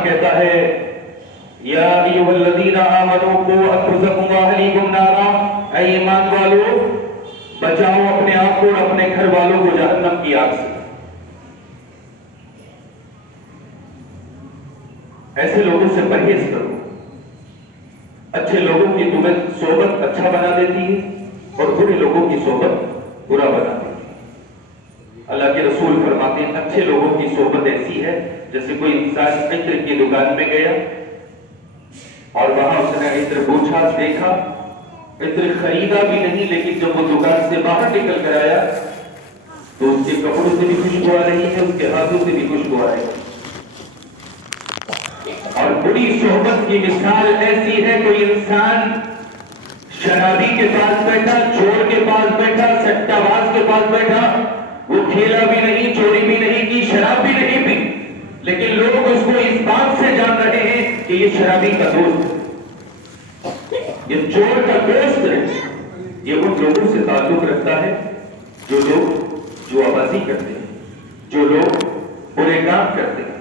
اللہ کہتا ہے یا ایھا الذین آمنوا قوا انفسکم واہلیکم نارا، اے ایمان والو بچاؤ اپنے آپ کو اور اپنے گھر والوں کو جہنم کی آگ سے۔ ایسے لوگوں سے پرہیز کرو، اچھے لوگوں کی تمہیں صحبت اچھا بنا دیتی ہے اور برے لوگوں کی صحبت برا بنا دیتی ہے۔ اللہ کے رسول فرماتے ہیں اچھے لوگوں کی صحبت ایسی ہے جیسے کوئی انسان عطر کی دکان میں گیا اور وہاں اس نے عطر پوچھا، دیکھا، عطر خریدا بھی نہیں، لیکن جب وہ دکان سے باہر نکل کر آیا تو اس کے کپڑوں سے بھی خوشبو آ رہی ہے، اس کے ہاتھوں سے بھی خوشبو آ رہی ہے۔ اور بری صحبت کی مثال ایسی ہے، کوئی انسان شرابی کے پاس بیٹھا، چور کے پاس بیٹھا، سٹہ باز کے پاس بیٹھا، وہ کھیلا بھی نہیں، چوری بھی نہیں کی، شراب بھی نہیں پی، لیکن لوگ اس کو اس بات سے جان رہے ہیں کہ یہ شرابی کا دوست ہے، یہ چور کا دوست ہے۔ یہ ان لوگوں سے تعلق رکھتا ہے جو لوگ جوا بازی کرتے ہیں، جو لوگ برے کام کرتے ہیں۔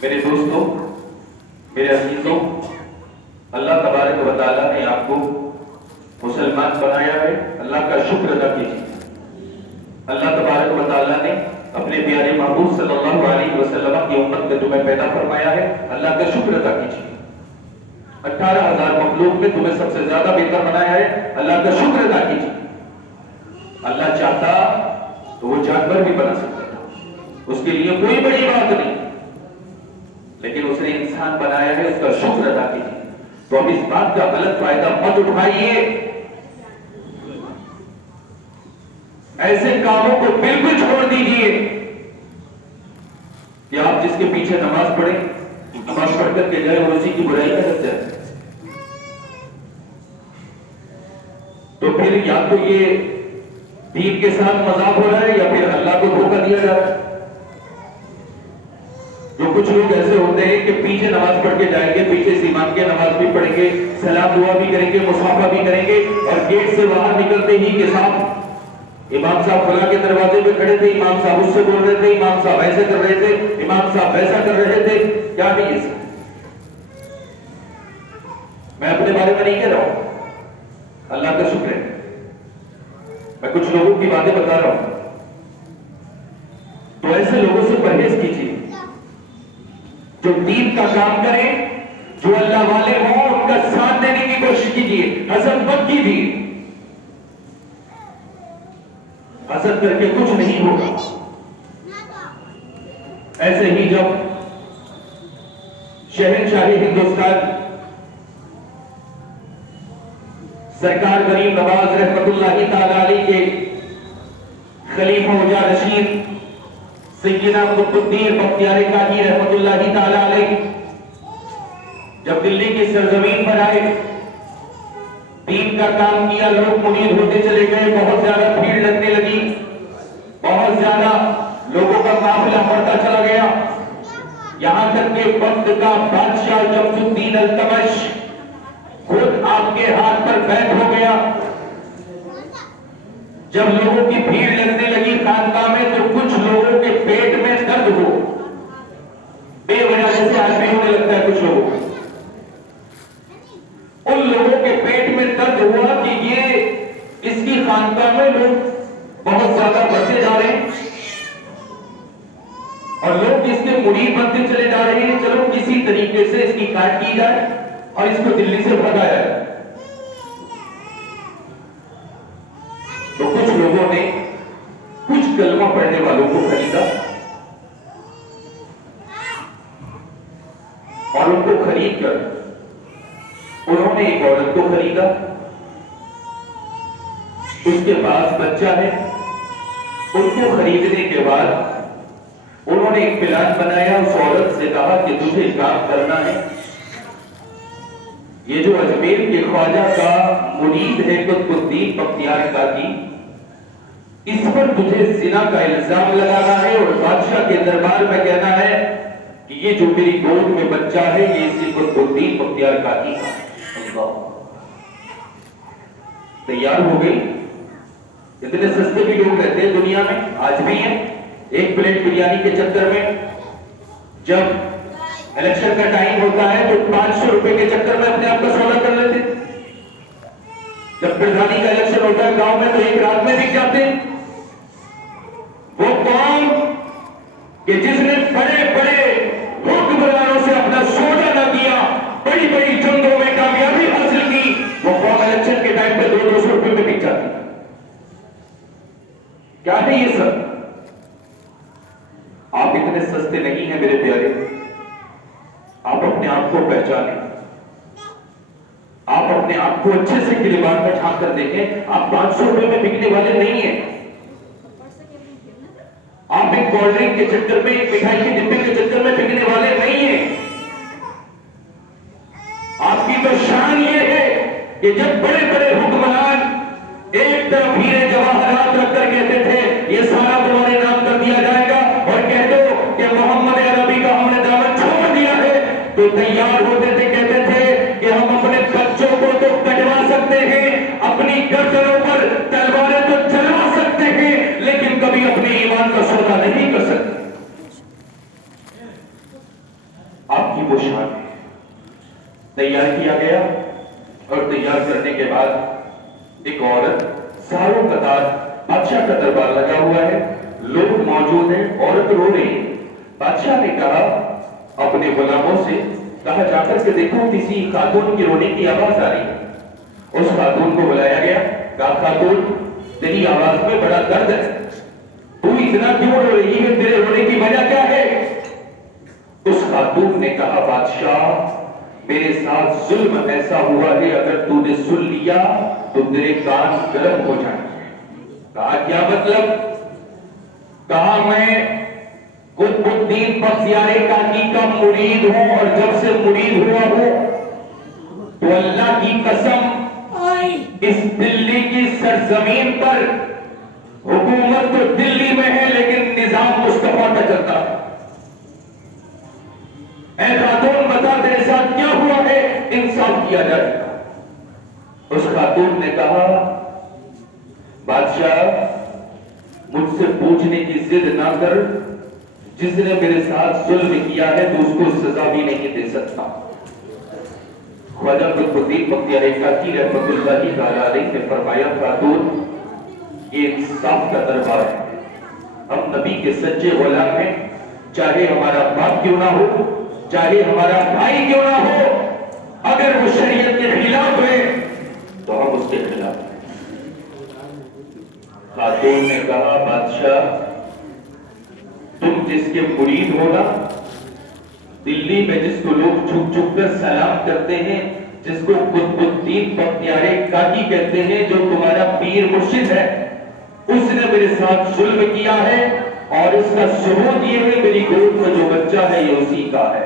میرے دوستوں، میرے عزیزوں، اللہ تبارک و تعالیٰ نے آپ کو مسلمان بنایا ہے، اللہ کا شکر ادا کیجیے۔ اللہ تبارک و تعالیٰ نے اپنے پیارے محبوب صلی اللہ علیہ وسلم کی امت میں تمہیں پیدا فرمایا ہے، اللہ کا شکر ادا کیجیے۔ 18,000 مخلوق میں تمہیں سب سے زیادہ بہتر بنایا ہے، اللہ کا شکر ادا کیجیے۔ اللہ چاہتا تو وہ جانور بھی بنا سکتا تھا، اس کے لیے کوئی بڑی بات نہیں، لیکن اس نے انسان بنایا ہے، اس کا شکر ادا کیجیے۔ تو اب اس بات کا غلط فائدہ مت اٹھائیے، ایسے کاموں کو بالکل چھوڑ دیجیے کہ آپ جس کے پیچھے نماز پڑھیں، نماز پڑھ کر کے گئے اور اسی کی برائی کر جائے، تو پھر یا تو یہ دین کے ساتھ مذاق ہو رہا ہے یا پھر اللہ کو دھوکہ دیا جا رہا ہے۔ جو کچھ لوگ ایسے ہوتے ہیں کہ پیچھے نماز پڑھ کے جائیں گے، پیچھے سے امام کے نماز بھی پڑھیں گے، سلام دعا بھی کریں گے، مصافحہ بھی کریں گے، اور گیٹ سے باہر نکلتے ہی کے ساتھ امام صاحب خلا کے دروازے پہ کھڑے تھے، امام صاحب اس سے بول رہے تھے، امام صاحب ایسے کر رہے تھے، امام صاحب ویسا کر رہے تھے، کیا نہیں ہے؟ میں اپنے بارے میں نہیں کہہ رہا ہوں، اللہ کا شکر ہے، میں کچھ لوگوں کی باتیں بتا رہا ہوں۔ تو ایسے لوگوں سے پرہیز کیجیے جو دین کا کام کریں، جو اللہ والے ہوں، ان کا ساتھ دینے کی کوشش کیجیے، حسد مت کیجیے، حسد کر کے کچھ نہیں ہوگا۔ ایسے ہی جب شہنشاہی ہندوستان سرکار غریب نواز رحمت اللہ تعالی علیہ کے خلیفہ وجہ رشید سیدنا قطب الدین بختیار کاکی رحمت اللہ تعالی علیہ جب دلی کی سرزمین پر آئے، دین کا کام کیا، لوگ منیر ہوتے چلے گئے، بہت زیادہ بھیڑ لگنے لگی، بہت زیادہ لوگوں کا قافلہ بڑھتا چلا گیا، یہاں تک کہ وقت کا بادشاہ شمس الدین التمش خود آپ کے ہاتھ پر بیعت ہو گیا۔ جب لوگوں کی بھیڑ لگنے لگی خانقاہ میں تو کچھ لوگوں کے پیٹ میں درد ہو، بے وجہ جیسے آدمی ہونے لگتا ہے کچھ لوگوں کو، ان لوگوں کے پیٹ میں درد ہوا کہ یہ اس کی خانقاہ میں لوگ بہت زیادہ بڑھتے جا رہے ہیں اور لوگ اس کے مرید بنتے چلے جا رہے ہیں، چلو کسی طریقے سے اس کی کاٹ کی جائے اور اس کو دلی سے بھگایا جائے۔ تو کچھ لوگوں نے کچھ کلمہ پڑھنے والوں کو خریدا اور ان کو خرید کر انہوں نے ایک عورت کو خریدا، اس کے پاس بچہ ہے، ان کو خریدنے کے بعد انہوں نے ایک پلان بنایا، اس عورت سے کہا کہ تجھے کام کرنا ہے، یہ جو اجمیر کے خواجہ کا مرید ہے قطب الدین بختیار کاکی، اس پر تجھے زنا کا الزام لگانا ہے اور بادشاہ کے دربار میں کہنا ہے کہ یہ جو میری گود میں بچہ ہے یہ اسی قطب الدین بختیار کاکی کا۔ اللہ تیار ہو گئی۔ اتنے سستے بھی لوگ رہتے ہیں دنیا میں، آج بھی ہیں، ایک پلیٹ بریانی کے چکر میں جب الیکشن کا ٹائم ہوتا ہے تو 500 روپے کے چکر میں اپنے آپ کا سودا کر لیتے. جب پردھانی کا الیکشن ہوتا ہے گاؤں میں تو ایک رات میں بک جاتے. وہ قوم کہ جس نے بڑے بڑے حکمرانوں سے اپنا سودا نہ کیا, بڑی بڑی جنگوں میں کامیابی حاصل کی, وہ قوم الیکشن کے ٹائم پہ 200 روپے میں بک جاتی. کیا ہے یہ سب؟ آپ اتنے سستے نہیں ہیں میرے پیارے. آپ اپنے آپ کو پہچانیں, آپ اپنے آپ کو اچھے سے گریبان میں جھانک کر دیکھیں. آپ 500 روپے میں بکنے والے نہیں ہیں. آپ ایک کولڈ ڈرنک کے چکر میں, ایک مٹھائی کے ڈبے کے چکر میں بکنے والے نہیں ہیں. آپ کی تو شان یہ ہے کہ جب بڑے بڑے حکمران ایک طرف ہیرے جواہرات رکھ کر کہتے تھے یہ سارا تمہارے نام کر دیا جائے گا, اور کہہ دو کہ محمد عربی کا ہم نے دعوت چھوڑ دیا ہے, تو تیار ہوتے تھے. کہتے تھے کہ ہم اپنے بچوں کو تو کٹوا سکتے ہیں, اپنی گردنوں پر تلواریں تو چلوا سکتے ہیں, لیکن کبھی اپنے ایمان کا سودا نہیں کر سکتے. آپ کی وہ شان ہے. تیار کیا گیا, اور تیار کرنے کے بعد ایک عورت, ساروں قطار بادشاہ کا دربار لگا ہوا ہے, لوگ موجود ہیں, عورت رو رہی ہے. بادشاہ نے کہا اپنے غلاموں سے, کہا جا کر کے دیکھو کسی خاتون کی رونے کی آواز آ رہی ہے. اس خاتون کو بلایا گیا, کہا خاتون تیری آواز میں بڑا درد ہے, تو اتنا کیوں رو رہی ہے, تیرے رونے کی وجہ کیا ہے؟ اس خاتون نے کہا بادشاہ میرے ساتھ ظلم ایسا ہوا ہے, اگر تو نے سن لیا تو تیرے کان گرم ہو جائیں گے. کہا کیا مطلب؟ کہا میں قطب الدین بختیار کاکی کا مرید ہوں, اور جب سے مرید ہوا ہوں تو اللہ کی قسم اس دلی کی سرزمین پر حکومت تو دلی میں ہے لیکن نظام مصطفیٰ کا چلتا ہے. اے خاتون بتا تیرے ساتھ کیا ہوا ہے, انصاف کیا جائے. اس خاتون نے کہا بادشاہ مجھ سے پوچھنے کی ضد نہ کر, جس نے میرے ساتھ ظلم کیا ہے تو اس کو سزا بھی نہیں دے سکتا. خواجہ قطب الدین بختیار کاکی رحمۃ اللہ تعالی علیہ نے فرمایا خاتون یہ انصاف کا دربار ہے, ہم نبی کے سچے غلام ہیں, چاہے ہمارا باپ کیوں نہ ہو, چاہے ہمارا بھائی کیوں نہ ہو, اگر وہ شریعت کے خلاف ہے تو ہم اس کے خلاف ہیں. خاتون نے کہا بادشاہ تم جس کے مرید ہو نا, دلی میں جس کو لوگ جھک جھک کر سلام کرتے ہیں, جس کو قطب الدین بختیار کاکی کہتے ہیں, جو تمہارا پیر مرشد ہے, اس نے میرے ساتھ ظلم کیا ہے, اور اس کا ثبوت یہ ہے میری گود میں جو بچہ ہے یہ اسی کا ہے.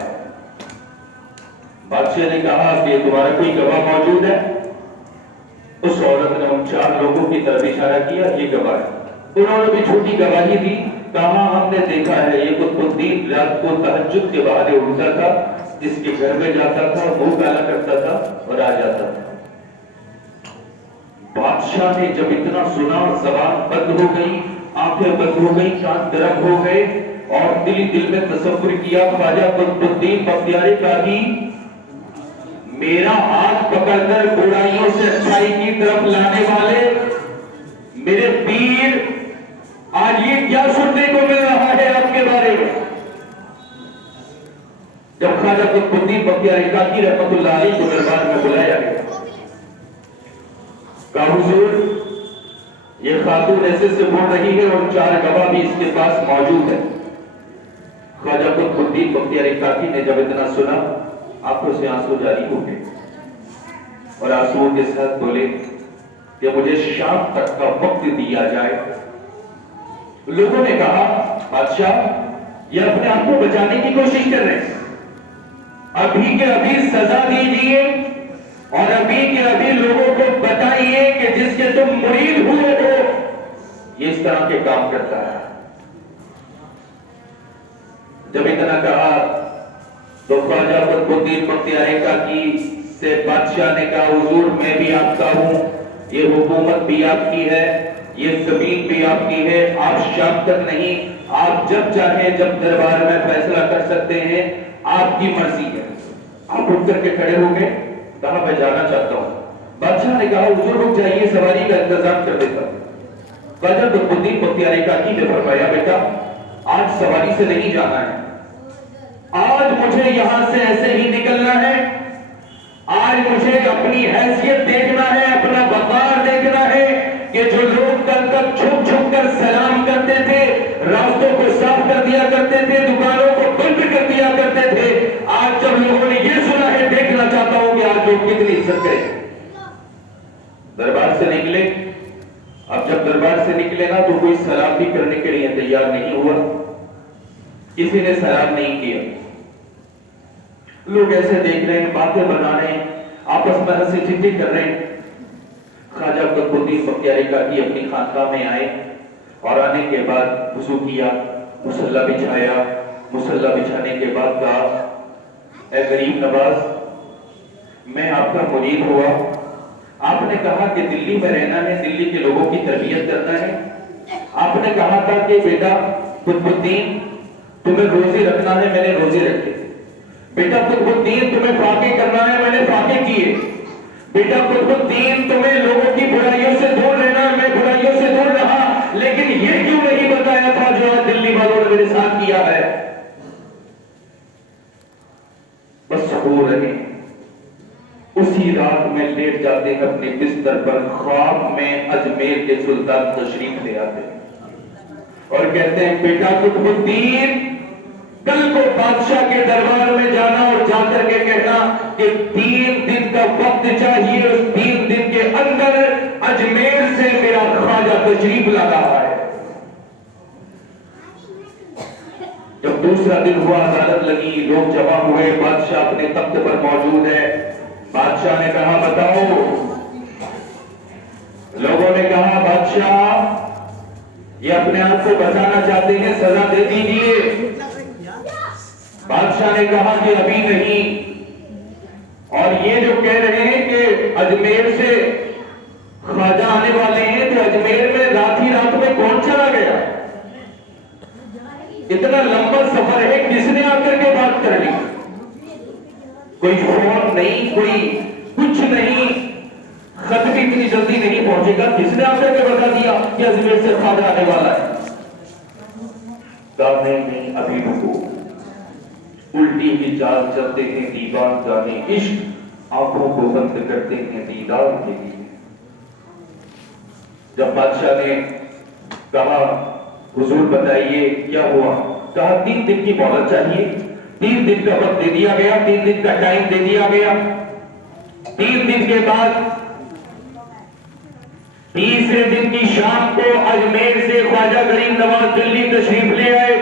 بادشاہ نے کہا کہ تمہارا کوئی گواہ موجود ہے؟ اس عورت نے ان 4 لوگوں کی طرف اشارہ کیا, یہ گواہ ہے. انہوں نے بھی جھوٹی گواہی دی. کہا ہم نے دیکھا ہے یہ قطب الدین رات کو تہجد کے بہانے اٹھتا تھا, اس کے گھر میں جاتا تھا, منہ کالا کرتا تھا اور آ جاتا تھا. بادشاہ نے جب اتنا سنا, زبان بند ہو گئی, آنکھیں بند ہو گئی, کان گرم ہو گئے, اور دل میں تصور کیا خواجہ قطب الدین بختیار کاکی میرا ہاتھ پکڑ کر برائیوں سے اچھائی کی طرف لانے والے میرے پیر, آج یہ کیا سننے کو مل رہا ہے آپ کے بارے میں. جب خواجہ قطب الدین بختیار کاکی رحمۃ اللہ علیہ کو دربار میں بلایا گیا, کہا حضور یہ خاتون ایسے سے بول رہی ہے اور 4 گواہ بھی اس کے پاس موجود ہیں. خواجہ قطب الدین بختیار کاکی نے جب اتنا سنا, آنکھوں سے آنسو جاری ہو گئے, اور آنسوؤں کے ساتھ بولے کہ مجھے شام تک کا وقت دیا جائے. لوگوں نے کہا بادشاہ یہ اپنے آپ کو بچانے کی کوشش کر رہے ہیں, ابھی کے ابھی سزا دیجیے, اور ابھی کے ابھی لوگوں کو بتائیے کہ جس کے تم مرید ہوئے ہو یہ اس طرح کے کام کرتا ہے. جب اتنا کہا تو خواجہ قطب الدین بختیار کاکی سے بادشاہ نے کہا حضور میں بھی آپ کا ہوں, یہ حکومت بھی آپ کی ہے, یہ زمین بھی آپ کی ہے, آپ شام تک نہیں آپ جب چاہیں جب دربار میں فیصلہ کر سکتے ہیں، آپ کی مرضی ہے۔ آپ اٹھ کر کے کھڑے ہو گئے، کہا میں جانا چاہتا ہوں۔ بادشاہ نے کہا حضور رک جائیے، سواری کا انتظام کر دیتا ہوں۔ خواجہ قطب الدین بختیاری کاکی نے فرمایا بیٹا آج سواری سے نہیں جانا ہے، آج مجھے یہاں سے ایسے ہی نکلنا ہے، آج مجھے اپنی حیثیت دیکھنا ہے، اپنا وقار دیکھنا ہے کہ جو لوگ کل تک چھپ چھپ کر سلام کرتے تھے، راستوں کو صاف کر دیا کرتے تھے، دکانوں کو بند کر دیا کرتے تھے، آج جب لوگوں نے یہ سنا ہے دیکھنا چاہتا ہوں کہ آج لوگ کتنی عزت کریں۔ دربار سے نکلے، اب جب دربار سے نکلے نا تو کوئی سلام بھی کرنے کے لیے تیار نہیں ہوا، کسی نے سلام نہیں کیا۔ لوگ ایسے دیکھ رہے ہیں، باتیں بنا رہے ہیں، آپس میں ہنسی ٹھٹی کر رہے ہیں۔ خواجہ قطب الدین بختیاری کاکی اپنی خانقاہ میں آئے اور آنے کے بعد وضو کیا، مصلی بچھایا، مصلی بچھانے کے بعد کہا اے غریب نواز میں آپ کا مرید ہوا، آپ نے کہا کہ دلی میں رہنا ہے، دلی کے لوگوں کی تربیت کرنا ہے، آپ نے کہا تھا کہ بیٹا قطب الدین تمہیں روزی رکھنا ہے، میں نے روزی رکھی، بیٹا قطب الدین تمہیں فاقے کرنا ہے، میں نے فاقے کیے، بیٹا قطب الدین تمہیں لوگوں کی برائیوں سے دور رہنا ہے، میں برائیوں سے دور رہا، لیکن یہ کیوں نہیں بتایا تھا جو آج دلی والوں نے میرے ساتھ کیا ہے؟ بس ہو رہے اسی رات میں لیٹ جاتے ہیں اپنے بستر پر، خواب میں اجمیر کے سلطان تشریف لے آتے ہیں اور کہتے ہیں بیٹا قطب الدین کل کو بادشاہ کے دربار میں جانا اور جا کر کے کہنا کہ 3 دن کا وقت چاہیے، اس 3 دن کے اندر اجمیر سے میرا خواجہ تشریف لا رہا ہے۔ جب دوسرا دن ہوا، عدالت لگی، لوگ جمع ہوئے، بادشاہ اپنے تخت پر موجود ہے۔ بادشاہ نے کہا بتاؤ، لوگوں نے کہا بادشاہ یہ اپنے آپ کو بچانا چاہتے ہیں، سزا دے دیجیے۔ بادشاہ نے کہا کہ ابھی نہیں، اور یہ جو کہہ رہے ہیں کہ اجمیر سے خواجہ آنے والے ہیں، تو اجمیر میں رات ہی رات میں کون چلا گیا؟ اتنا لمبا سفر ہے، کس نے آ کر کے بات کر لی؟ کوئی فون نہیں، کوئی کچھ نہیں، خط بھی اتنی جلدی نہیں پہنچے گا، کس نے آ کر کے بتا دیا کہ اجمیر سے خواجہ آنے والا ہے؟ کہا نہیں ابھی رکو، الٹی کی چال چلتے ہیں دیوان جانے عشق، آنکھوں کو بند کرتے ہیں دیدار کے لیے۔ جب بادشاہ نے کہا حضور بتائیے کیا ہوا، کہا 3 دن کی مہلت چاہیے، 3 دن کا وقت دے دیا گیا، 3 دن کا ٹائم دے دیا گیا۔ 3 دن کے بعد تیسرے دن کی شام کو اجمیر سے خواجہ غریب نواز دلی تشریف لے آئے۔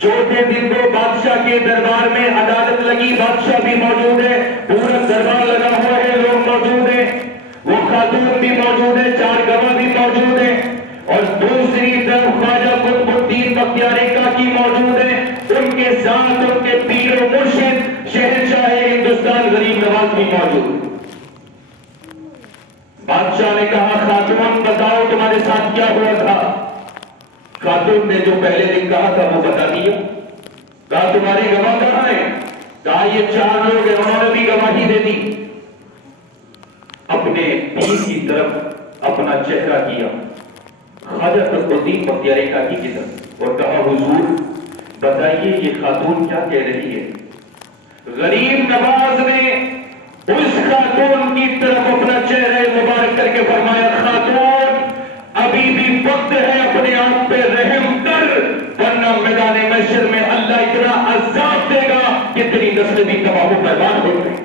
چوتھے دن کو بادشاہ کے دربار میں عدالت لگی، بادشاہ بھی موجود ہے، پورا دربار لگا ہوا ہے، لوگ موجود ہیں، وہ خاتون بھی موجود ہے، 4 گواہ بھی موجود ہیں، اور دوسری طرف خواجہ قطب الدین بختیاری کاکی موجود ہیں، ان کے ساتھ ان کے پیر و مرشد شہنشاہ ہندوستان غریب نواز بھی موجود ہیں۔ بادشاہ نے کہا خاتون بتاؤ تمہارے ساتھ کیا ہوا تھا؟ خاتون نے جو پہلے دن کہا تھا وہ بتا دیا۔ کہا تمہاری گواہ کہاں ہے؟ کہا یہ 4 لوگ ہیں، انہوں نے بھی گواہی دے دی۔ اپنے پیر کی طرف اپنا چہرہ کیا خواجہ قطب الدین بختیاری کاکی کی طرف اور کہا حضور بتائیے یہ خاتون کیا کہہ رہی ہے؟ غریب نواز نے اس خاتون کی طرف اپنا چہرہ مبارک کر کے فرمایا خاتون ابھی بھی وقت ہے، اپنے آپ پہ رحم کر، ورنہ میدان محشر میں اللہ اتنا عذاب دے گا کہ تیری نسل بھی تباہ و برباد ہو گئی۔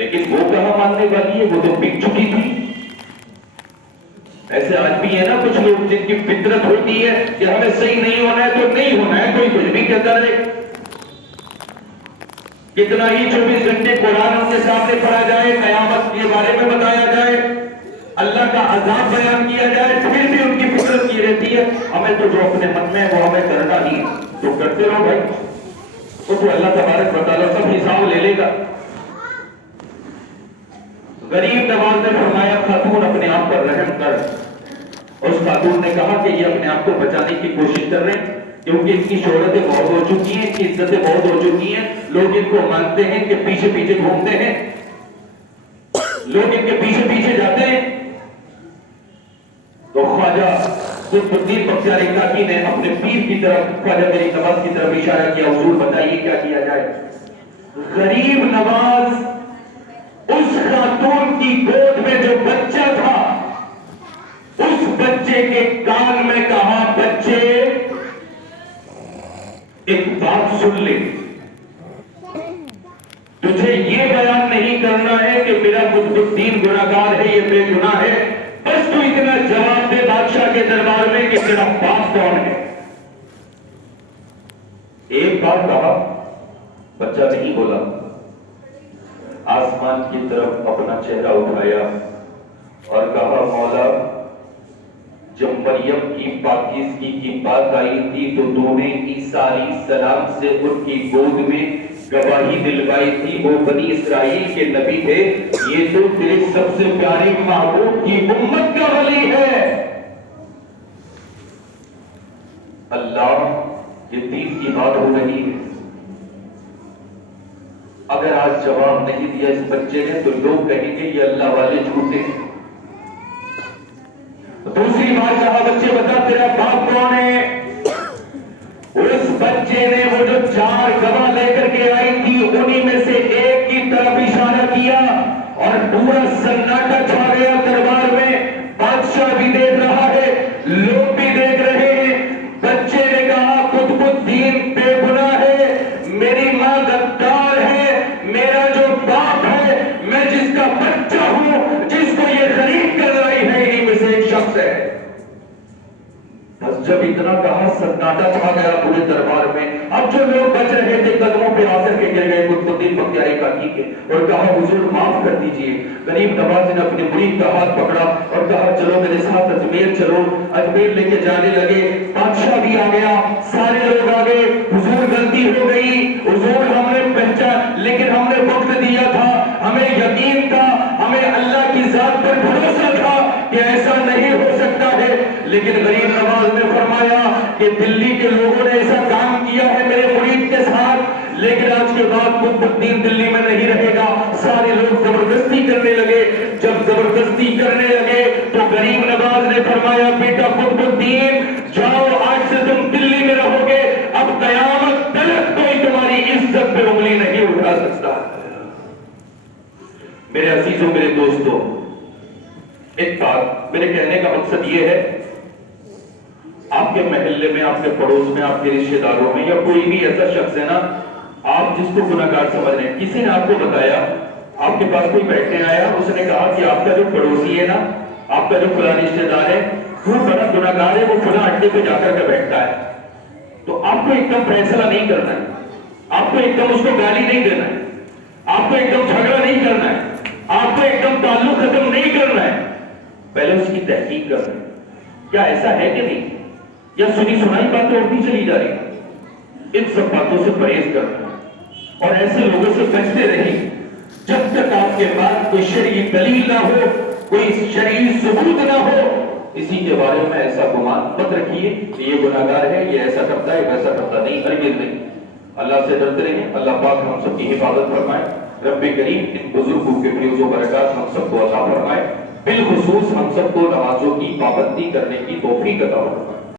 لیکن وہ کہاں ماننے والی ہے، وہ تو بک چکی تھی۔ ایسے آج بھی ہے نا کچھ لوگ جن کی فطرت ہوتی ہے کہ ہمیں صحیح نہیں ہونا ہے تو نہیں ہونا ہے، کوئی کچھ بھی کہتا رہے، کتنا ہی 24 گھنٹے قرآن ان کے سامنے پڑھا جائے، قیامت کے بارے میں بتایا جائے، اللہ کا عذاب بیان کیا جائے، پھر بھی ان کی فطرت یہ رہتی ہے ہمیں تو جو اپنے من میں وہ ہمیں کرنا ہی، تو کرتے رہو بھائی، وہ تو اللہ تبارک و تعالیٰ سب حساب لے لے گا۔ غریب نواز نے فرمایا خاتون اپنے آپ پر رحم کر، اس خاتون نے کہا کہ یہ اپنے آپ کو بچانے کی کوشش کر رہے ہیں کیونکہ ان کی شہرتیں بہت ہو چکی ہیں، ان کی عزتیں بہت ہو چکی ہیں، لوگ ان کو مانتے ہیں کہ پیچھے پیچھے گھومتے ہیں، لوگ ان کے پیچھے پیچھے جاتے ہیں۔ تو خواجہ قطب الدین بختیار کاکی نے اپنے پیر کی طرف خواجہ غریب نواز کی طرف اشارہ کیا، حضور بتائیے کیا کیا جائے؟ غریب نواز اس خاتون کی گود میں جو بچہ تھا، اس بچے کے کان میں کہا، بچے ایک بات سن لے، تجھے یہ بیان نہیں کرنا ہے کہ میرا قطب الدین گناہگار ہے، یہ بے گناہ ہے، بس تو اتنا جواب دے بادشاہ کے دربار میں کہ تیرا باپ کون ہے۔ ایک بار کہا، بچہ نہیں بولا، آسمان کی طرف اپنا چہرہ اٹھایا اور کہا، مولا جب مریم کی پاکیزگی کی بات آئی تھی تو تو نے عیسیٰ علیہ السلام سے ان کی گود میں گواہی دلوائی تھی، وہ بنی اسرائیل کے نبی تھے، یہ تو تیرے سب سے پیارے محبوب کی امت کا ولی ہے۔ اللہ، یہ دین کی بات ہو رہی ہے، اگر آج جواب نہیں دیا اس بچے نے تو لوگ کہیں گے یہ اللہ والے جھوٹے ہیں۔ دوسری بار کہا، بچے بتا تیرا باپ کون ہے؟ اس بچے نے وہ جو 4 گواہ لے کر کے آئی تھی انہی میں سے ایک کی طرف اشارہ کیا اور پورا سناٹا چھا گیا دربار میں۔ بادشاہ بھی دیکھ رہا ہے، لوگ بھی دیکھ رہے ہیں۔ بچے نے کہا، قطب الدین بے گناہ ہے، میری ماں غدار ہے، میرا جو باپ ہے، میں جس کا بچہ ہوں، جس کو یہ خرید کر لائی ہے، انہی میں سے ایک شخص ہے۔ بس جب اتنا کہا سناٹا چھا گیا پورے دربار میں۔ اب جو لوگ بچ رہے تھے قدموں پہ آ کر کے گر گئے قطب الدین بختیار کاکی کے اور کہا، حضور معاف کر دیجئے۔ غریب نواز نے اپنے مرید کا ہاتھ پکڑا اور کہا، چلو میرے ساتھ اجمیر چلو۔ اجمیر لے کے جانے لگے، بادشاہ بھی آ گیا، سارے لوگ آ گئے۔ حضور غلطی ہو گئی، حضور ہم نے پہچان، لیکن ہم نے وقت دیا تھا، ہمیں یقین تھا، ہمیں اللہ کی ذات پر بھروسہ تھا کہ ایسا نہیں ہو سکتا ہے۔ لیکن غریب نواز نے فرمایا کہ دلی کے لوگوں نے ایسا کام کیا ہے میرے مرید کے ساتھ، لیکن آج کے بعد قطب الدین دلی میں نہیں رہے گا۔ سارے لوگ زبردستی کرنے لگے۔ جب زبردستی کرنے لگے تو غریب نواز نے فرمایا، بیٹا قطب الدین جاؤ، آج سے تم دلی میں رہو گے، اب قیامت تک کوئی تمہاری عزت پہ انگلی نہیں اٹھا سکتا۔ میرے عزیزوں، میرے دوستوں، ایک بات میرے کہنے کا مقصد یہ ہے، آپ کے محلے میں، آپ کے پڑوس میں، آپ کے رشتہ داروں میں یا کوئی بھی ایسا شخص ہے نا آپ جس کو گناہگار سمجھ رہے ہیں، کسی نے آپ کو بتایا، آپ کے پاس کوئی بیٹھنے آیا، اس نے کہا کہ آپ کا جو پڑوسی ہے نا، آپ کا جو فلاں رشتہ دار ہے وہ بڑا گناہگار ہے، وہ فلاں اڈے پہ جا کر کے بیٹھتا ہے، تو آپ کو ایک دم فیصلہ نہیں کرنا ہے، آپ کو ایک دم اس کو گالی نہیں دینا ہے، آپ کو ایک دم جھگڑا نہیں کرنا ہے، آپ کو ایک دم تعلق ختم نہیں کرنا ہے، پہلے اس کی تحقیق کرنا ہے، کیا ایسا ہے کہ نہیں، یا سنی سنائی باتیں اڑتی چلی جا رہی، ان سب باتوں سے پرہیز کرنا اور ایسے لوگوں سے بچتے رہیں جب تک آپ کے پاس کوئی شرعی دلیل نہ ہو، کوئی شرعی ثبوت نہ ہو۔ اسی کے بارے میں ایسا گمان مت رکھیے کہ یہ گناہگار ہے، یہ ایسا کرتا ہے، ویسا کرتا نہیں، ہرگز نہیں۔ اللہ سے ڈرتے رہیں، اللہ پاک ہم سب کی حفاظت فرمائے، رب کریم ان بزرگوں کے فیض و برکات ہم سب کو عطا فرمائے، بالخصوص ہم سب کو نمازوں کی پابندی کرنے کی توفیق عطا فرمائے۔